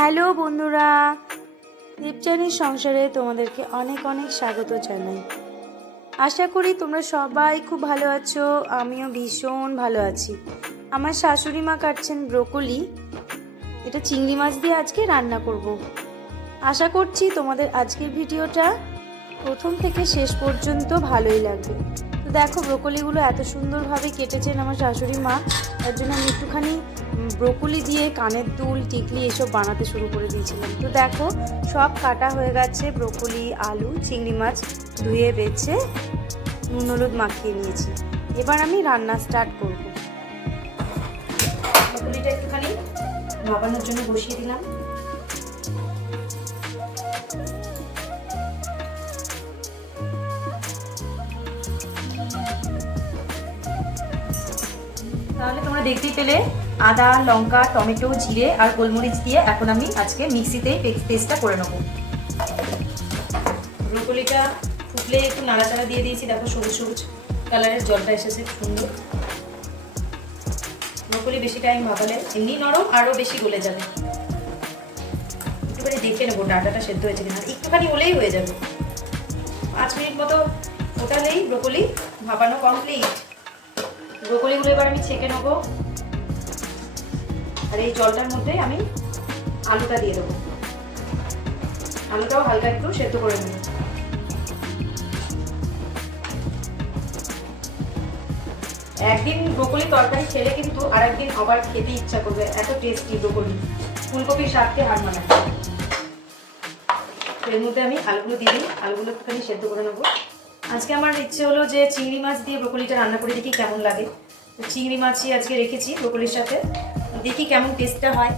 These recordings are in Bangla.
হ্যালো বন্ধুরা দীপচানির সংসারে তোমাদেরকে অনেক অনেক স্বাগত জানাই। আশা করি তোমরা সবাই খুব ভালো আছো, আমিও ভীষণ ভালো আছি। আমার শাশুড়ি মা কাটছেন ব্রোকলি, এটা চিংড়ি মাছ দিয়ে আজকে রান্না করব। আশা করছি তোমাদের আজকের ভিডিওটা প্রথম থেকে শেষ পর্যন্ত ভালোই লাগবে। তো দেখো, ব্রোকলিগুলো এত সুন্দরভাবে কেটেছেন আমার শাশুড়ি মা, তার জন্য আমি একটুখানি ব্রোকলি দিয়ে কানের দুল, টিকলি এসব বানাতে শুরু করে দিয়েছিলাম। তো দেখো, সব কাটা হয়ে গেছে, ব্রোকলি, আলু, চিংড়ি মাছ ধুয়ে বেছে, নুন, হলুদ মাখিয়ে নিয়েছি। এবার আমি রান্না স্টার্ট করব। ব্রোকলিটা একটুখানি ভাবানোর জন্য বসিয়ে দিলাম। তাহলে তোমরা দেখতেই পেলে আদা, লঙ্কা, টমেটো, জিরে আর গোলমরিচ দিয়ে এখন আমি আজকে মিক্সিতেই পেস্টটা করে নেব। ব্রোকলিটা ফুটলে একটু নাড়াচাড়া দিয়ে দিয়েছি। দেখো সবুজ সবুজ কালারের জলটা এসেছে সুন্দর। ব্রোকলি বেশি টাইম ভাবালে এমনি নরম আরও বেশি গলে যাবে। একটুখানি দেখে নেব ডাটাটা সেদ্ধ হয়েছে কিনা। একটুখানি হলেই হয়ে যাবে। পাঁচ মিনিট মতো ফোটালেই ব্রোকলি ভাপানো কমপ্লিট ব্রোকলিগুলো এবার আমি ছেঁকে নেব। আর এই জলটার মধ্যে আমি আলুটা দিয়ে দেবো। আলুটাও হালকা একটু সেদ্ধ করে নেব। একদিন ব্রোকলি তরকারি খেলে কিন্তু আর একদিন আবার খেতে ইচ্ছা করবে, এত টেস্টি ব্রোকলি। ফুলকপির স্বাদকে হার মানায়। এর মধ্যে আমি আলুগুলো দিয়ে দিই, আলুগুলো একটুখানি সেদ্ধ করে নেব। আজকে আমার ইচ্ছে হলো যে চিংড়ি মাছ দিয়ে ব্রোকলিটা রান্না করে দেখি কেমন লাগে। তো চিংড়ি মাছই আজকে রেখেছি ব্রোকলির সাথে। দেখি কেমন টেস্টটা হয়।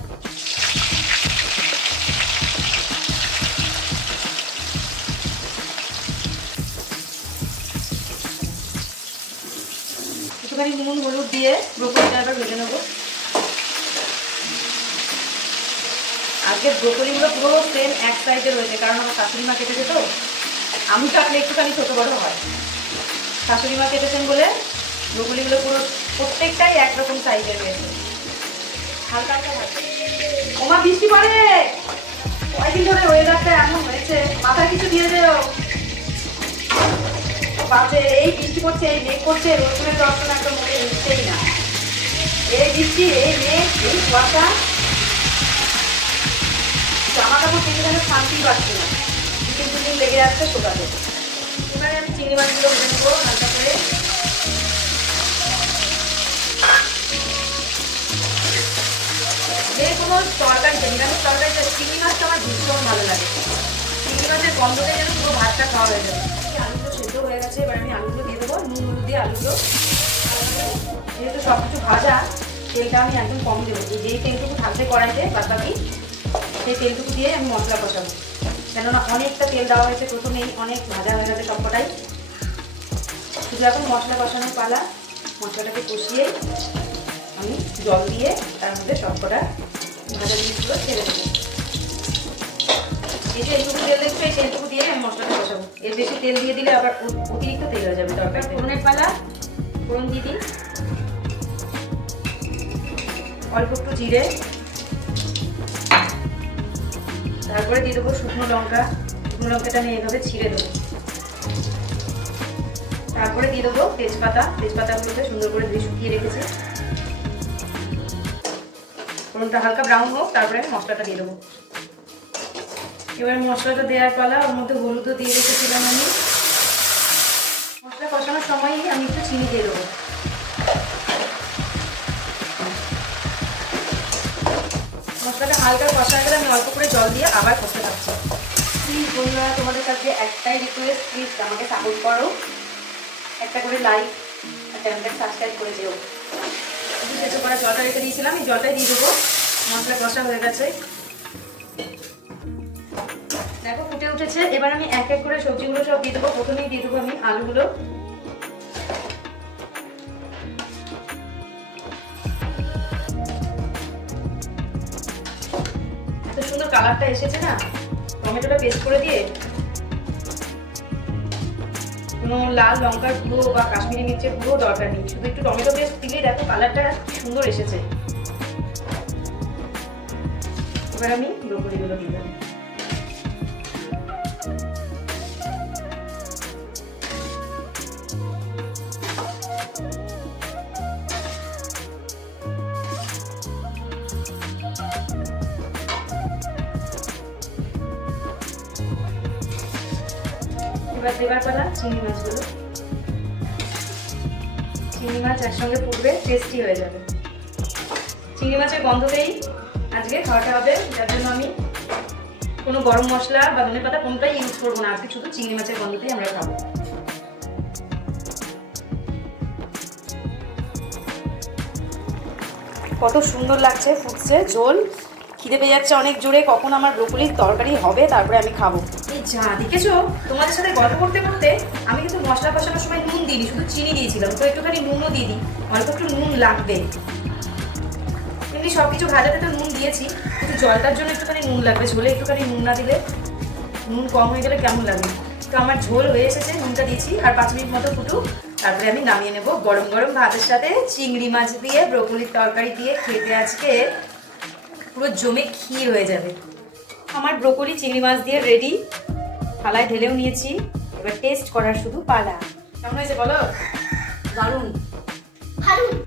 একটুখানি নুন, হলুদ দিয়ে ব্রোকলিটা এবার ভেজে নেব। আজকে ব্রোকলিগুলো পুরো সেম এক সাইজের রয়েছে, কারণ আমার শাশুড়ি মা কেটেছে তো। আমি কাটলে একটুখানি ছোটো বড়ো হয়। শাশুড়ি মা কেটেছেন বলে ব্রোকলিগুলো পুরো প্রত্যেকটাই একরকম সাইজের হয়েছে। হালকা হালকা ওমা বৃষ্টি পড়ে। কয়েকদিন ধরে ওয়েদারটা এমন হয়েছে। মাথা কিছু দিয়ে দেও। বাজে, এই বৃষ্টি পড়ছে, এই মেঘ করছে রসুনের দর্শন একদম মনে নিচ্ছেই না। এই বৃষ্টি, এই মেঘ, এই কুয়াশা। জামা কাপড় কিনে যেন শান্তি পাচ্ছে না। দিন লেগে যাচ্ছে শোকাতে এবারে আমি চিংড়ি মাছগুলো ভেজে নেব, হালকা করে। যে কোনো তরকারিতে নিরামিষ তরকারিতে চিংড়ি মাছটা আমার ভীষণ ভালো লাগে। চিংড়ি মাছের গন্ধতে যেন পুরো ভাতটা খাওয়া হয়ে যাবে আলুগুলো সেদ্ধ হয়ে গেছে, এবার আমি আলুগুলো দিয়ে দেবো, নুন, হলুদ দিয়ে আলুগুলো। যেহেতু সব কিছু ভাজা, তেলটা আমি একদম কম দেবো। যেই তেলটুকু থাকবে কড়াইতে, বাদ বাকি, সেই তেলটুকু দিয়ে আমি মশলা কষাবো। কেননা অনেকটা তেল দেওয়া হয়েছে প্রথমেই অনেক ভাজা হয়ে গেছে সবকটাই। শুধু এখন মশলা কষানোর পালা মশলাটাকে কষিয়ে আমি জল দিয়ে তার মধ্যে সবকটা ভাজা জিনিসগুলো ছেড়ে দেবো। এই তেলটুকু তেল দেখছ? এই তেলটুকু দিয়ে আমি মশলাটা কষাবো। এর বেশি তেল দিয়ে দিলে আবার অতিরিক্ত তেল হয়ে যাবে তরকারি ফোড়নের পালা ফোড়ন দিয়ে দিন অল্প একটু জিরে তারপরে দিয়ে দেবো শুকনো লঙ্কা। শুকনো লঙ্কাটা আমি এইভাবে ছিঁড়ে দেবো। তারপরে দিয়ে দেবো তেজপাতা। তেজপাতাগুলোকে সুন্দর করে ধুয়ে শুকিয়ে রেখেছি। ফোড়নটা হালকা ব্রাউন হোক, তারপরে আমি মশলাটা দিয়ে দেবো। এবার মশলাটা দেওয়ার পালা, ওর মধ্যে হলুদও দিয়ে রেখেছিলাম আমি। মশলা কষানোর সময়ই আমি একটু চিনি দিয়ে দেবো। হালকা কষা গেলে আমি অল্প করে জল দিয়ে আবার কষতে থাকছি প্লিজ বন্ধুরা, তোমাদের কাছে একটাই রিকোয়েস্ট প্লিজ আমাকে সাপোর্ট করো। একটা করে লাইক আর চ্যানেলটাকে সাবস্ক্রাইব করে দিও। একটু সেদ্ধ করা জলটা রেখে দিয়েছিলাম, এই জলটাই দিয়ে দেবো। মশলা কষা হয়ে গেছে। দেখো, ফুটে উঠেছে। এবার আমি এক এক করে সবজিগুলো সব দিয়ে দেবো। প্রথমেই দিয়ে দেবো আমি আলুগুলো। কালারটা এসেছে না? টমেটোটা পেস্ট করে দিয়ে কোনো লাল লঙ্কার গুঁড়ো বা কাশ্মীরি মির্চের গুঁড়ো দরকার নেই। শুধু একটু টমেটো পেস্ট দিলেই দেখো কালারটা সুন্দর এসেছে। এবার আমি ব্রোকলিগুলো দিয়ে এবার দেবার পালা, চিংড়ি মাছগুলো। চিংড়ি মাছ একসঙ্গে পুড়বে টেস্টি হয়ে যাবে। চিংড়ি মাছের গন্ধতেই আজকে খাওয়াটা হবে, যার জন্য আমি কোনো গরম মশলা বা ধনে পাতা কোনটাই ইউজ করব না, আজকে শুধু চিংড়ি মাছের গন্ধতেই আমরা খাব। কত সুন্দর লাগছে ফুটছে, ঝোল। খিদে পেয়ে যাচ্ছে অনেক জোরে, কখন আমার ব্রোকলির তরকারি হবে, তারপরে আমি খাব। যা দেখেছ? তোমাদের সাথে গল্প করতে করতে আমি কিন্তু মশলা কষানোর সময় নুন দিইনি, শুধু চিনি দিয়েছিলাম। তো একটুখানি নুনও দিয়ে দিই, অল্প একটু নুন লাগবে। এমনি সব কিছু ভাজাতে তো নুন দিয়েছি, কিন্তু জলটার জন্য একটুখানি নুন লাগবে, ঝোলে একটুখানি নুন না দিলে নুন কম হয়ে গেলে কেমন লাগবে তো আমার ঝোল হয়ে এসেছে, নুনটা দিয়েছি, আর পাঁচ মিনিট মতো ফুটুক তারপরে আমি নামিয়ে নেব গরম গরম ভাতের সাথে চিংড়ি মাছ দিয়ে, ব্রোকলির তরকারি দিয়ে খেতে আজকে পুরো জমে ক্ষীর হয়ে যাবে। আমার ব্রোকলি, চিংড়ি মাছ দিয়ে রেডি থালায় ঢেলেও নিয়েছি এবার টেস্ট করার শুধু পালা। কেমন হয়েছে বলো? দারুণ। হারুন।